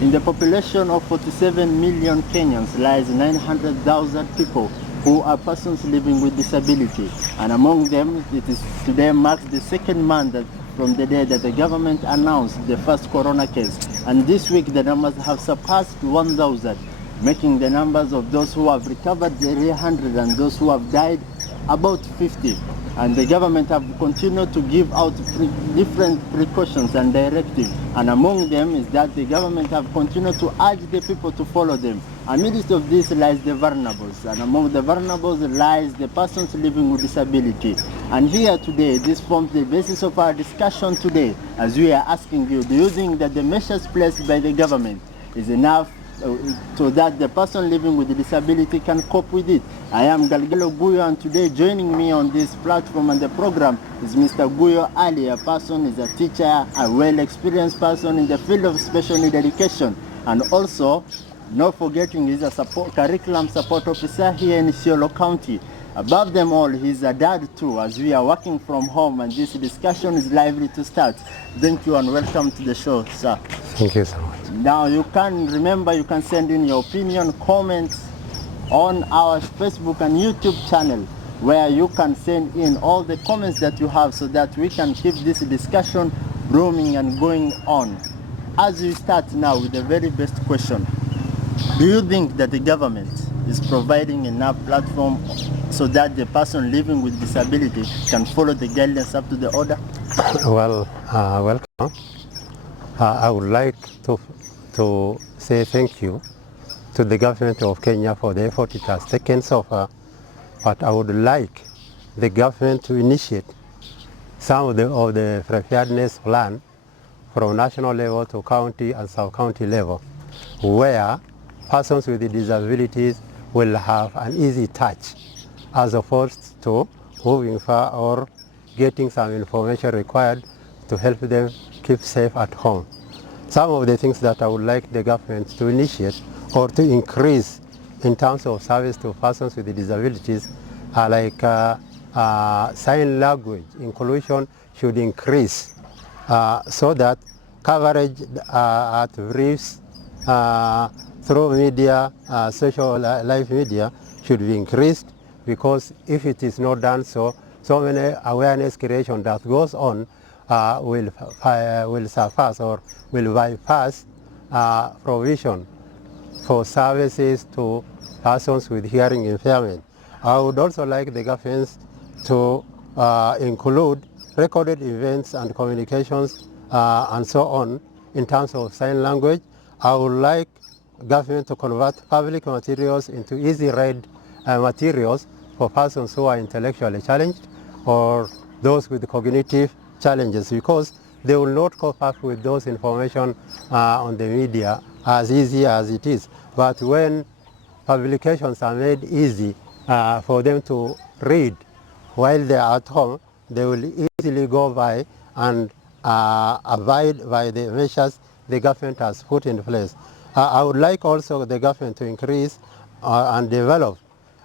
In the population of 47 million Kenyans lies 900,000 people who are persons living with disability. And among them, today marks the second month from the day that the government announced the first corona case. And this week, the numbers have surpassed 1,000, making the numbers of those who have recovered 300 and those who have died about 50. And the government have continued to give out different precautions and directives. And among them is that the government have continued to urge the people to follow them. Amidst of this lies the vulnerables. And among the vulnerables lies the persons living with disability. And here today, this forms the basis of our discussion today, as we are asking you, do you think that the measures placed by the government is enough so that the person living with a disability can cope with it? I am Guyo, and today joining me on this platform and the program is Mr. Guyo Ali. A person is a teacher, a well-experienced person in the field of special need education, and also, not forgetting, he's a curriculum support officer here in Isiolo County. Above them all, he's a dad too, as we are working from home and this discussion is lively to start. Thank you and welcome to the show, sir. Thank you so much. Now you can send in your opinion, comments on our Facebook and YouTube channel, where you can send in all the comments that you have so that we can keep this discussion roaming and going on. As we start now with the very best question, do you think that the government is providing enough platform so that the person living with disability can follow the guidelines up to the order? Well, welcome. I would like to say thank you to the government of Kenya for the effort it has taken so far, but I would like the government to initiate some of the preparedness plan from national level to county and sub-county level, where persons with disabilities will have an easy touch as opposed to moving far or getting some information required to help them keep safe at home. Some of the things that I would like the government to initiate or to increase in terms of service to persons with disabilities are like sign language inclusion should increase so that coverage at briefs through media, social live media should be increased, because if it is not done so many awareness creation that goes on will surpass or will bypass provision for services to persons with hearing impairment. I would also like the government to include recorded events and communications and so on in terms of sign language. I would like government to convert public materials into easy read materials for persons who are intellectually challenged or those with cognitive challenges, because they will not cope up with those information on the media as easy as it is. But when publications are made easy for them to read while they are at home, they will easily go by and abide by the measures the government has put in place. I would like also the government to increase and develop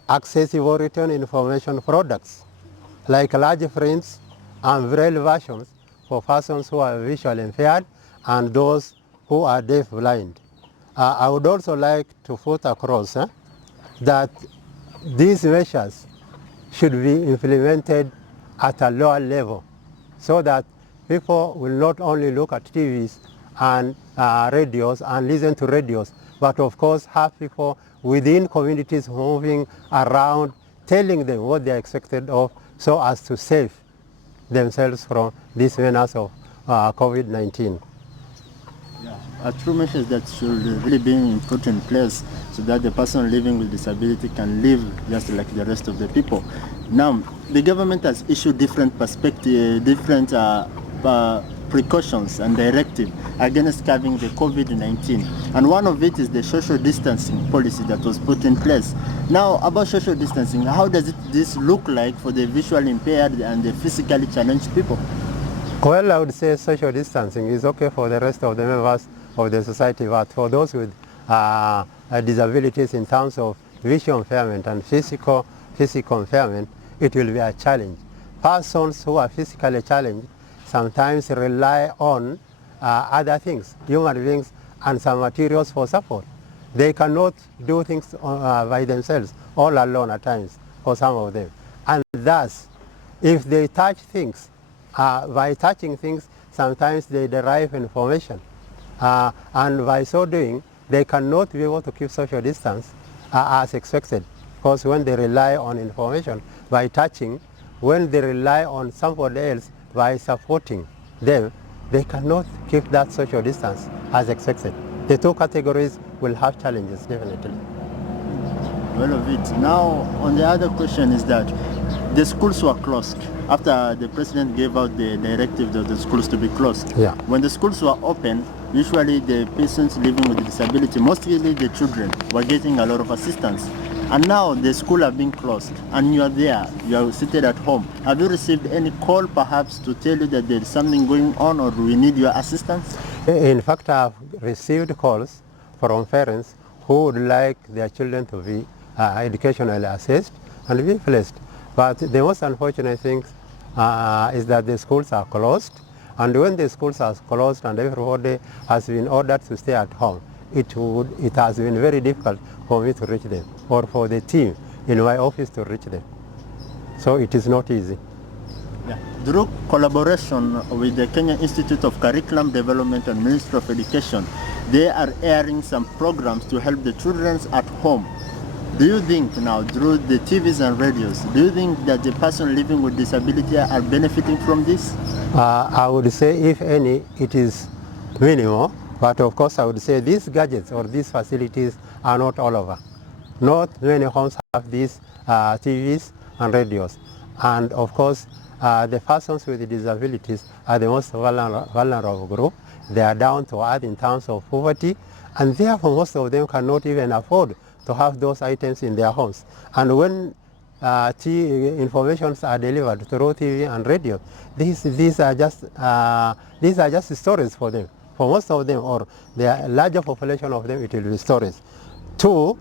accessible written information products like large prints and braille versions for persons who are visually impaired and those who are deaf-blind. I would also like to put across that these measures should be implemented at a lower level so that people will not only look at TVs and radios and listen to radios, but of course have people within communities moving around telling them what they are expected of so as to save themselves from this menace of COVID-19. Yeah, true measures that should really be put in place so that the person living with disability can live just like the rest of the people. Now, the government has issued different precautions and directives against curbing the COVID-19, and one of it is the social distancing policy that was put in place. Now, about social distancing, how does this look like for the visually impaired and the physically challenged people? Well, I would say social distancing is okay for the rest of the members of the society, but for those with disabilities in terms of visual impairment and physical impairment, it will be a challenge. Persons who are physically challenged sometimes rely on other things. Human beings and some materials for support. They cannot do things by themselves, all alone at times, for some of them. And thus, if they touch things, by touching things, sometimes they derive information. And by so doing, they cannot be able to keep social distance as expected. Because when they rely on information by touching, when they rely on somebody else by supporting them, they cannot keep that social distance as expected. The two categories will have challenges, definitely. Well of it. Now, on the other question is that the schools were closed after the president gave out the directive of the schools to be closed. Yeah. When the schools were open, usually the persons living with disability, mostly the children, were getting a lot of assistance. And now the school are being closed and you are there, you are seated at home. Have you received any call perhaps to tell you that there is something going on or we need your assistance? In fact, I have received calls from parents who would like their children to be educationally assessed and be placed. But the most unfortunate thing is that the schools are closed, and when the schools are closed and everybody has been ordered to stay at home, it has been very difficult for me to reach them, or for the team in my office to reach them. So it is not easy. Yeah. Through collaboration with the Kenya Institute of Curriculum Development and Ministry of Education, they are airing some programs to help the children at home. Do you think now, through the TVs and radios, do you think that the person living with disability are benefiting from this? I would say, if any, it is minimal. But of course, I would say these gadgets or these facilities are not all over. Not many homes have these TVs and radios. And of course, the persons with disabilities are the most vulnerable group. They are down to earth in terms of poverty, and therefore most of them cannot even afford to have those items in their homes. And when informations are delivered through TV and radio, these are just stories for them. For most of them, or the larger population of them, it will be stories. Two,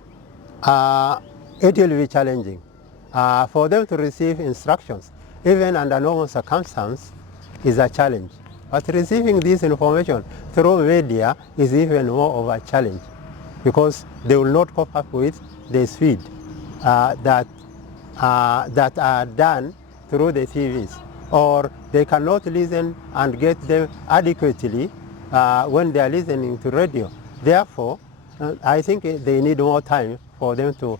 it will be challenging for them to receive instructions, even under normal circumstances, is a challenge. But receiving this information through media is even more of a challenge, because they will not cope up with the speed that are done through the TVs, or they cannot listen and get them adequately when they are listening to radio. Therefore, I think they need more time for them to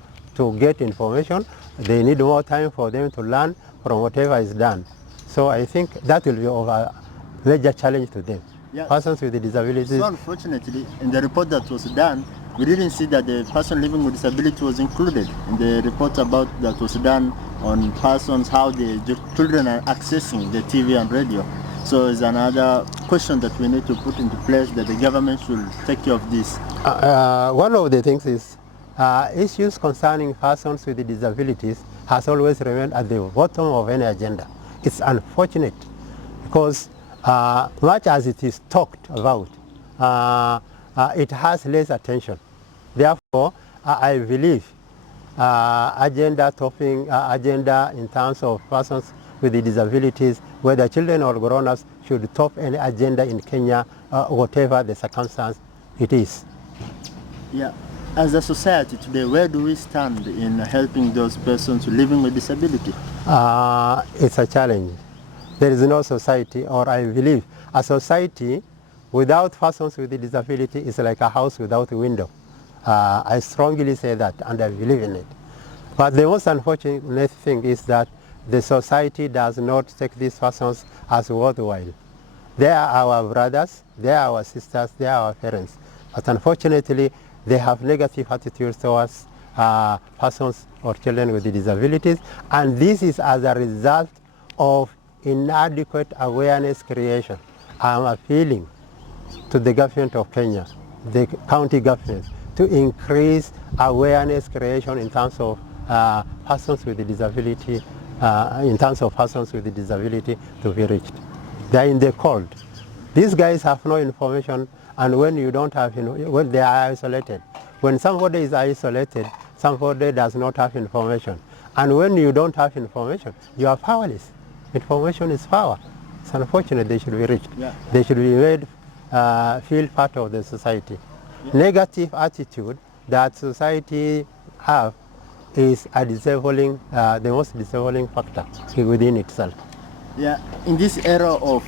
get information. They need more time for them to learn from whatever is done. So I think that will be of a major challenge to them. Yeah. Persons with disabilities. So unfortunately, in the report that was done, we didn't see that the person living with disability was included in the report about that was done on persons, how the children are accessing the TV and radio. So it's another question that we need to put into place, that the government should take care of this. One of the things is issues concerning persons with disabilities has always remained at the bottom of any agenda. It's unfortunate because much as it is talked about, it has less attention. Therefore, I believe agenda in terms of persons with disabilities, whether children or grown-ups, should top any agenda in Kenya, whatever the circumstance it is. Yeah. As a society today, where do we stand in helping those persons living with disability? It's a challenge. There is no society, or I believe a society without persons with disability is like a house without a window. I strongly say that, and I believe in it. But the most unfortunate thing is that the society does not take these persons as worthwhile. They are our brothers, they are our sisters, they are our parents. But unfortunately, they have negative attitudes towards persons or children with disabilities, and this is as a result of inadequate awareness creation. I am appealing to the government of Kenya, the county government, to increase awareness creation in terms of persons with disability, to be reached. They are in the cold. These guys have no information, and when you don't have, when they are isolated. When somebody is isolated, somebody does not have information. And when you don't have information, you are powerless. Information is power. It's unfortunate they should be reached. Yeah. They should be made feel part of the society. Negative attitude that society have is a disabling, the most disabling factor within itself. Yeah, in this era of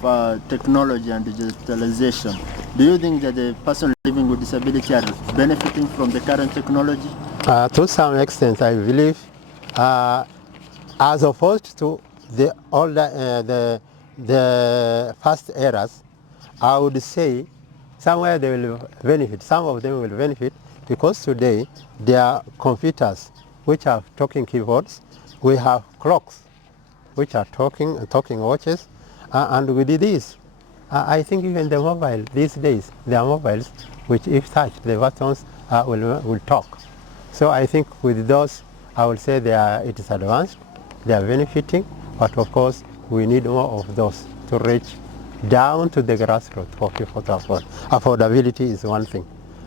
technology and digitalization, do you think that the person living with disability are benefiting from the current technology? To some extent, I believe, as opposed to the older, the past eras, I would say somewhere they will benefit. Some of them will benefit because today there are computers which have talking keyboards. We have clocks which are talking watches, and with this, I think even the mobile these days, there are mobiles which, if touched, the buttons will talk. So I think with those, I would say it is advanced, they are benefiting, but of course we need more of those to reach down to the grassroots for people to afford. Affordability is one thing.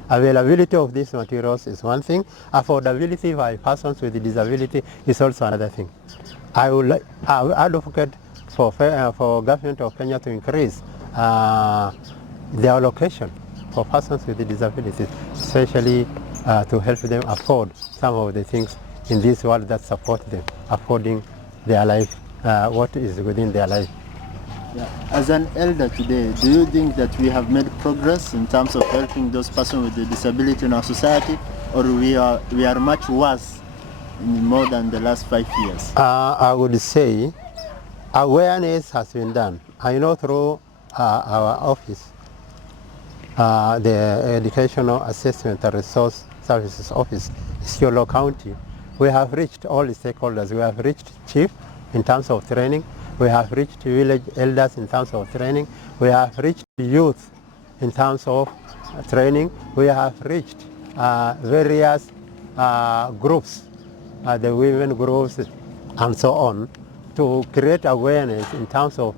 Availability of these materials is one thing. Affordability by persons with disability is also another thing. I would advocate for government of Kenya to increase the allocation for persons with disabilities, especially to help them afford some of the things in this world that support them, affording their life, what is within their life. Yeah. As an elder today, do you think that we have made progress in terms of helping those persons with the disability in our society, or we are much worse in more than the last 5 years? I would say awareness has been done. I know through our office, the Educational Assessment and Resource Services Office, Isiolo County, we have reached all the stakeholders. We have reached chief in terms of training. We have reached village elders in terms of training. We have reached youth in terms of training. We have reached various groups, the women groups, and so on, to create awareness in terms of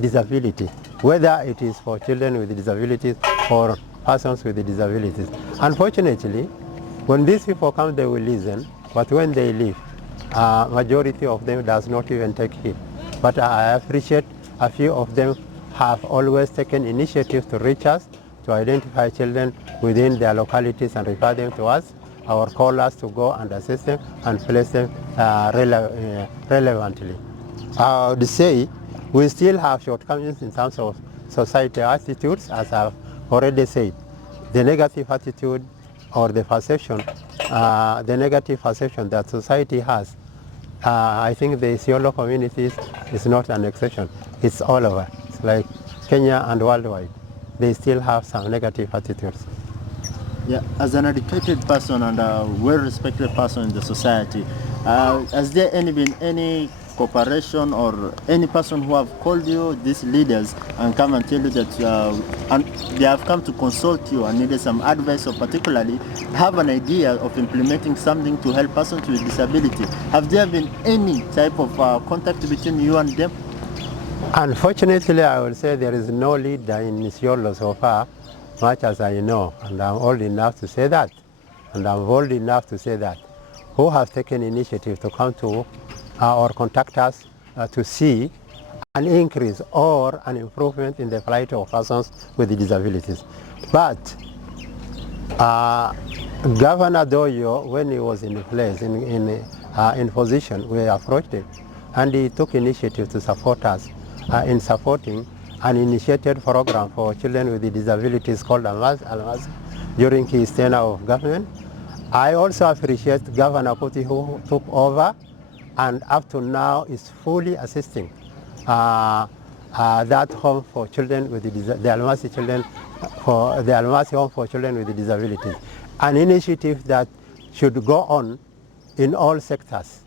disability, whether it is for children with disabilities or persons with disabilities. Unfortunately, when these people come, they will listen, but when they leave, majority of them does not even take heed. But I appreciate a few of them have always taken initiative to reach us, to identify children within their localities and refer them to us, or call us to go and assist them and place them relevantly. I would say we still have shortcomings in terms of society attitudes, as I've already said. The negative attitude or the perception, the negative perception that society has, I think the Isiolo communities is not an exception. It's all over. It's like Kenya and worldwide. They still have some negative attitudes. Yeah, as an educated person and a well-respected person in the society, has there been any cooperation or any person who have called you, these leaders, and come and tell you that and they have come to consult you and needed some advice, or particularly have an idea of implementing something to help persons with disability? Have there been any type of contact between you and them? Unfortunately, I will say there is no leader in Isiolo so far, much as I know, and I'm old enough to say that, and I'm bold enough to say that, who have taken initiative to come to or contact us to see an increase or an improvement in the plight of persons with disabilities. But Governor Doyo, when he was in place, in position, we approached him, and he took initiative to support us in supporting an initiated program for children with disabilities called Almas during his tenure of government. I also appreciate Governor Kuti, who took over and up to now is fully assisting that home for children with the Almasi children, for the Almasi home for children with disabilities. An initiative that should go on in all sectors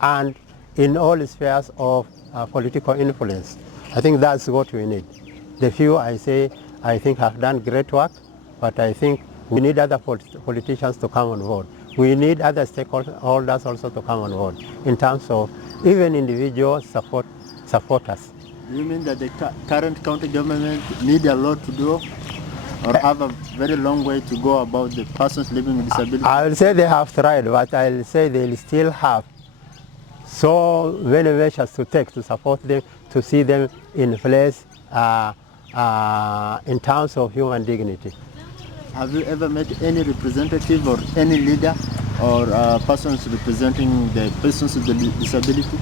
and in all spheres of political influence. I think that's what we need. The few I think have done great work, but I think we need other politicians to come on board. We need other stakeholders also to come on board in terms of even individual supporters. Do you mean that the current county government need a lot to do, or have a very long way to go about the persons living with disability? I will say they have tried, but I will say they still have so many measures to take to support them, to see them in place in terms of human dignity. have you ever met any representative or any leader or persons representing the persons with disability?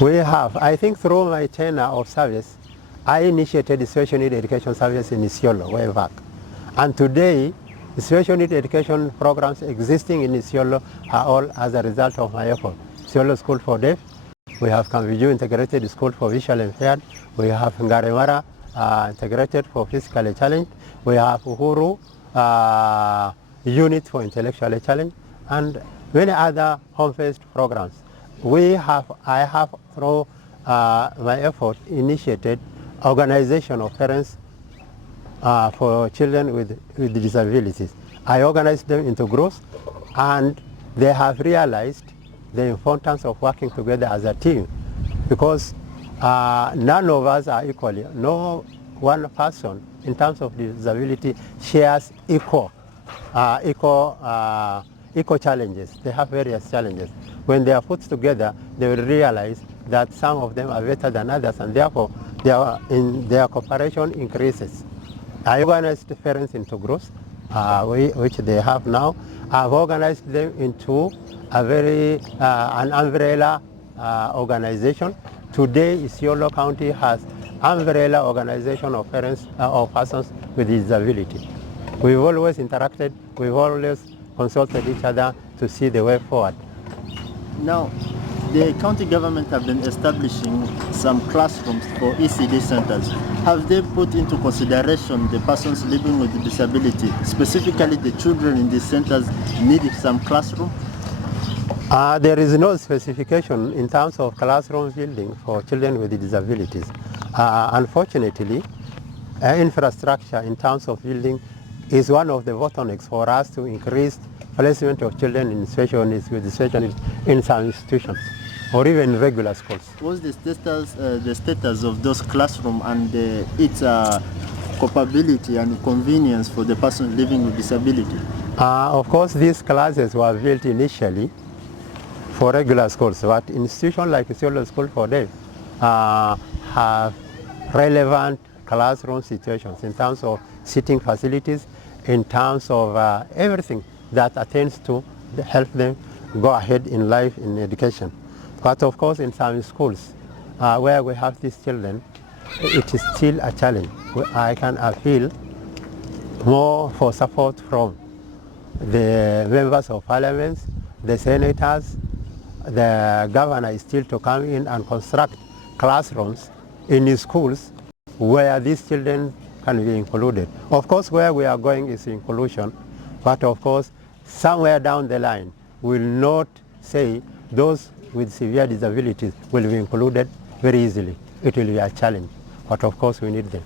We have. I think through my tenure of service, I initiated the special need education service in Isiolo way back. And today, the special need education programs existing in Isiolo are all as a result of my effort. Isiolo School for Deaf, we have Guyo Integrated School for Visually Impaired, we have Ngaremara Integrated for Physically Challenged, we have Uhuru Unit for Intellectually Challenged, and many other home-based programs. I have through my effort initiated organization of parents for children with disabilities. I organized them into groups, and they have realized the importance of working together as a team, because none of us are equally. No one person in terms of disability shares equal challenges. They have various challenges. When they are put together, they will realize that some of them are better than others, and therefore their cooperation increases. I organized parents into groups, which they have now. I've organized them into an umbrella organization. Today, Isiolo County has umbrella organization of parents of persons with disability. We've always interacted, we've always consulted each other to see the way forward. Now, the county government have been establishing some classrooms for ECD centers. Have they put into consideration the persons living with disability, specifically the children in these centers need some classroom? There is no specification in terms of classroom building for children with disabilities. Unfortunately, infrastructure in terms of building is one of the bottlenecks for us to increase placement of children in special needs with special needs in some institutions or even regular schools. What's the status of those classrooms and its capability and convenience for the person living with disability? Of course, these classes were built initially for regular schools, but institutions like Isiolo School for Deaf have relevant classroom situations in terms of seating facilities, in terms of everything that attends to help them go ahead in life, in education. But of course, in some schools where we have these children, it is still a challenge. I can appeal more for support from the members of parliament, the senators. The governor is still to come in and construct classrooms in schools where these children can be included. Of course, where we are going is inclusion, but of course, somewhere down the line, we will not say those with severe disabilities will be included very easily. It will be a challenge, but of course we need them.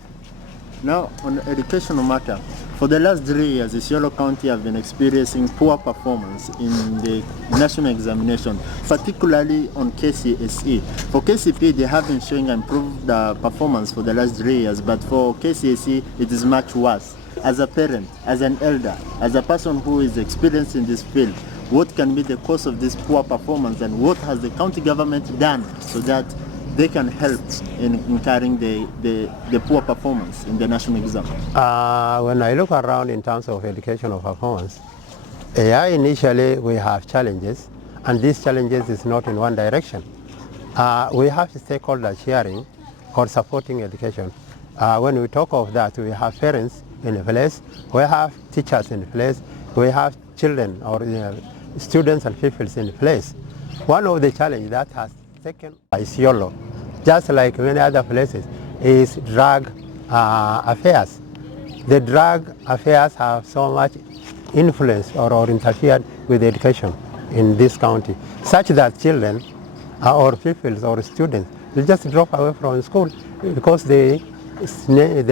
Now, on the educational matter, for the last 3 years, Isiolo County have been experiencing poor performance in the national examination, particularly on KCSE. For KCP, they have been showing improved performance for the last 3 years, but for KCSE, it is much worse. As a parent, as an elder, as a person who is experienced in this field, what can be the cause of this poor performance, and what has the county government done so that they can help in carrying the poor performance in the national exam? When I look around in terms of educational performance, initially we have challenges, and these challenges is not in one direction. We have stakeholder sharing or supporting education. When we talk of that, we have parents in place, we have teachers in place, we have children or students and pupils in place. One of the challenges that has taken Isiolo, just like many other places, is drug affairs. The drug affairs have so much influence or interfered with education in this county, such that children or pupils or students will just drop away from school because they snake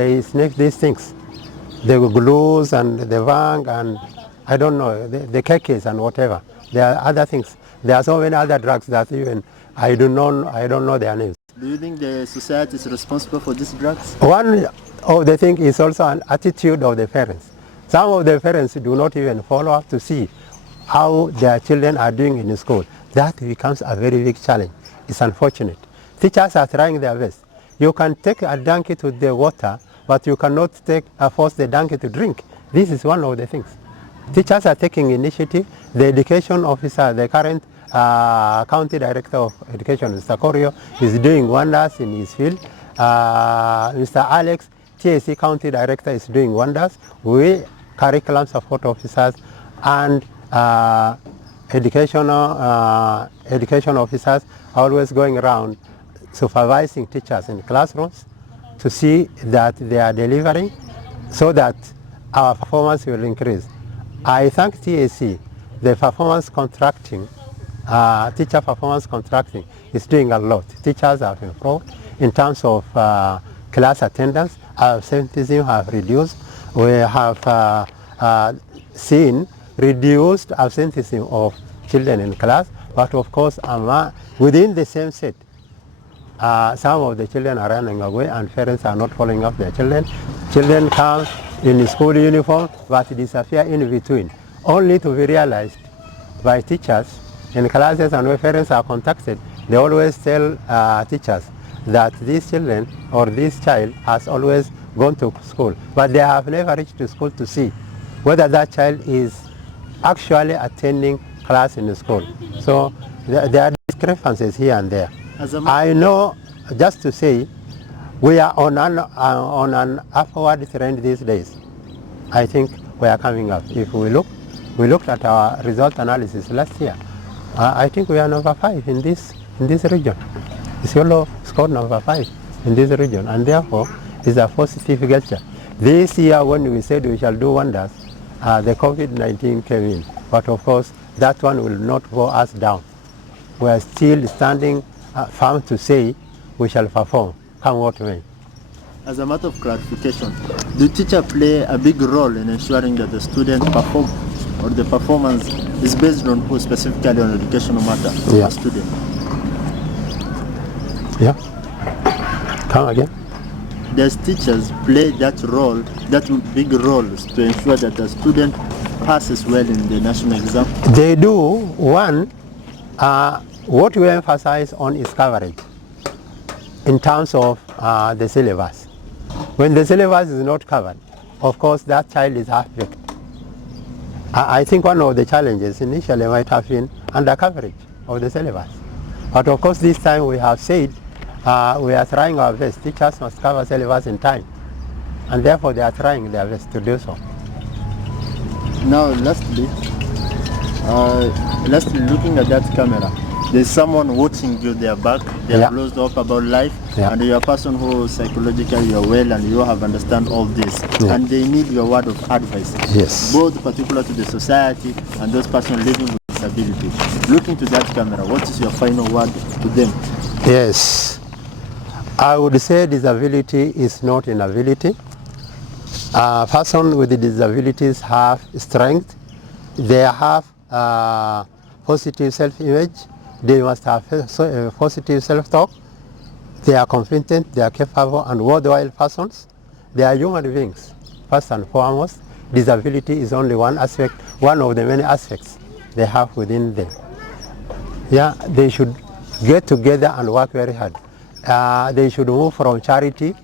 these things, the glues and the bang and I don't know, the kekes and whatever. There are other things. There are so many other drugs that even I don't know their names. Do you think the society is responsible for these drugs? One of the things is also an attitude of the parents. Some of the parents do not even follow up to see how their children are doing in school. That becomes a very big challenge. It's unfortunate. Teachers are trying their best. You can take a donkey to the water, but you cannot force the donkey to drink. This is one of the things. Teachers are taking initiative. The education officer, the current County Director of Education, Mr. Coryo, is doing wonders in his field. Mr. Alex, TAC County Director, is doing wonders. We, curriculum support officers and education officers, are always going around supervising teachers in classrooms to see that they are delivering so that our performance will increase. I thank TAC. The performance contracting, teacher performance contracting is doing a lot. Teachers have improved in terms of class attendance. Absenteeism have reduced. We have seen reduced absenteeism of children in class, but of course within the same set, some of the children are running away and parents are not following up their children. Children come in school uniform but disappear in between, only to be realized by teachers in classes, and when parents are contacted, they always tell teachers that these children or this child has always gone to school, but they have never reached to school to see whether that child is actually attending class in the school. So there are discrepancies here and there. I know, just to say, we are on an upward trend these days. I think we are coming up. If we looked at our result analysis last year. I think we are number 5 in this region. Isiolo scored number 5 in this region, and therefore is a positive gesture. This year, when we said we shall do wonders, the COVID-19 came in, but of course that one will not go us down. We are still standing firm to say we shall perform, come what may. As a matter of clarification, do teachers play a big role in ensuring that the student perform, or the performance is based on who, specifically on educational matter of a student? Yeah. Come again. Does teachers play that role, that big role, to ensure that the student passes well in the national exam? They do. One, what we emphasize on is coverage in terms of the syllabus. When the syllabus is not covered, of course that child is half-baked. I think one of the challenges initially might have been under coverage of the syllabus. But of course this time we have said we are trying our best. Teachers must cover syllabus in time, and therefore they are trying their best to do so. Now lastly, looking at that camera, there's someone watching you, their back, they are closed up about life, and you're a person who psychologically you're well and you have understand all this, and they need your word of advice. Yes. Both particular to the society and those persons living with disability. Looking to that camera, what is your final word to them? Yes. I would say disability is not inability. Persons with disabilities have strength. They have positive self-image. They must have positive self-talk. They are competent, they are capable and worthwhile persons. They are human beings. First and foremost, disability is only one aspect, one of the many aspects they have within them. Yeah, they should get together and work very hard. They should move from charity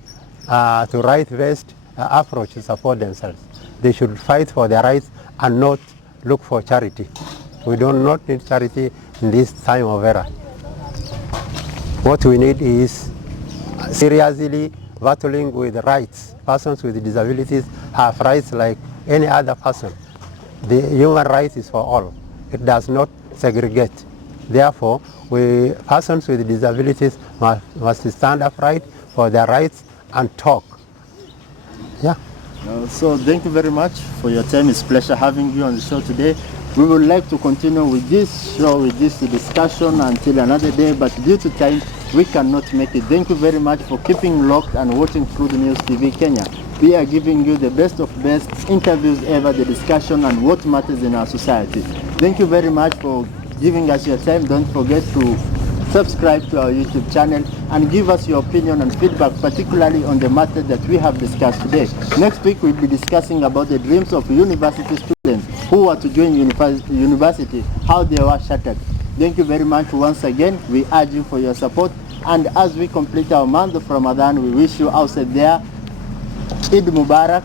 to right-based approach to support themselves. They should fight for their rights and not look for charity. We do not need charity in this time of era. What we need is seriously battling with rights. Persons with disabilities have rights like any other person. The human right is for all. It does not segregate. Therefore, persons with disabilities must stand upright for their rights and talk. Yeah. So thank you very much for your time. It's a pleasure having you on the show today. We would like to continue with this show, with this discussion until another day, but due to time, we cannot make it. Thank you very much for keeping locked and watching through the News TV Kenya. We are giving you the best of best interviews ever, the discussion and what matters in our society. Thank you very much for giving us your time. Don't forget to subscribe to our YouTube channel and give us your opinion and feedback, particularly on the matter that we have discussed today. Next week we'll be discussing about the dreams of university students who are to join university, how they were shattered. Thank you very much once again. We urge you for your support, and as we complete our month of Ramadan, we wish you outside there Eid Mubarak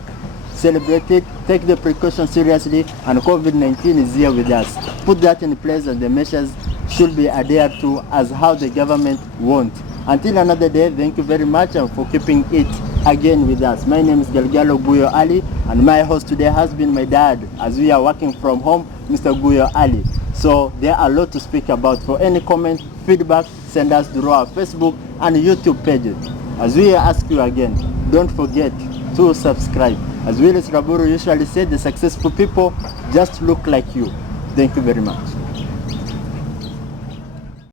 celebrate it, take the precaution seriously, and COVID-19 is here with us. Put that in place, and the measures should be adhered to as how the government wants. Until another day, thank you very much and for keeping it again with us. My name is Guyo Ali, and my host today has been my dad, as we are working from home, Mr. Guyo Ali. So there are a lot to speak about. For any comment, feedback, send us through our Facebook and YouTube pages. As we ask you again, don't forget to subscribe. As Willis Raburu usually said, the successful people just look like you. Thank you very much.